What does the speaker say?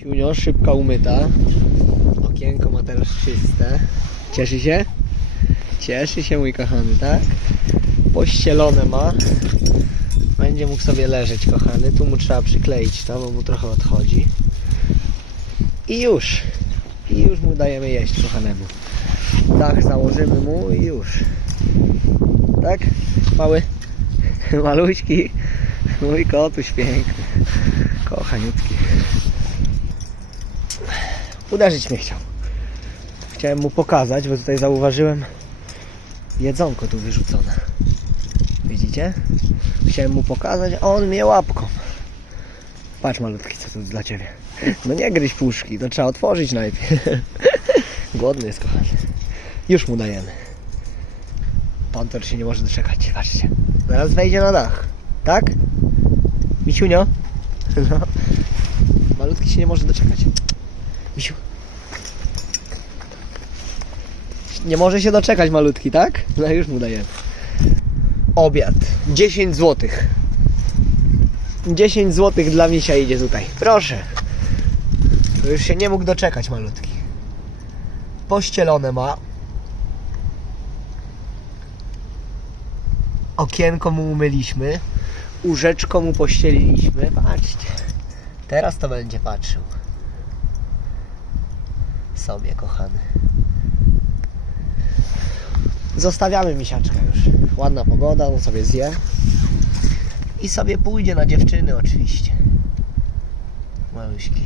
Siunio, szybko umyta. Okienko ma teraz czyste. Cieszy się? Cieszy się mój kochany, tak? Pościelone ma. Będzie mógł sobie leżeć, kochany. Tu mu trzeba przykleić to, bo mu trochę odchodzi. I już. I już mu dajemy jeść, kochanemu. Dach założymy mu i już. Tak? Mały? Maluśki. Mój kotuś piękny. Kochaniutki. Uderzyć mnie chciał. Chciałem mu pokazać, bo tutaj zauważyłem jedzonko tu wyrzucone. Widzicie? Chciałem mu pokazać, a on mnie łapką. Patrz malutki, co jest dla ciebie. No nie gryź puszki, to trzeba otworzyć najpierw. Głodny jest kochany. Już mu dajemy. Panter się nie może doczekać, patrzcie. Zaraz wejdzie na dach. Tak? Misiunio? No. Malutki się nie może doczekać. Misiu. Nie może się doczekać malutki, tak? No już mu dajemy. Obiad. 10 zł. 10 zł dla misia idzie tutaj. Proszę. To już się nie mógł doczekać malutki. Pościelone ma. Okienko mu umyliśmy. Łóżeczko mu pościeliliśmy. Patrzcie. Teraz to będzie patrzył. Sobie, kochany. Zostawiamy misiaczka już. Ładna pogoda, on sobie zje. I sobie pójdzie na dziewczyny oczywiście. Maluśki.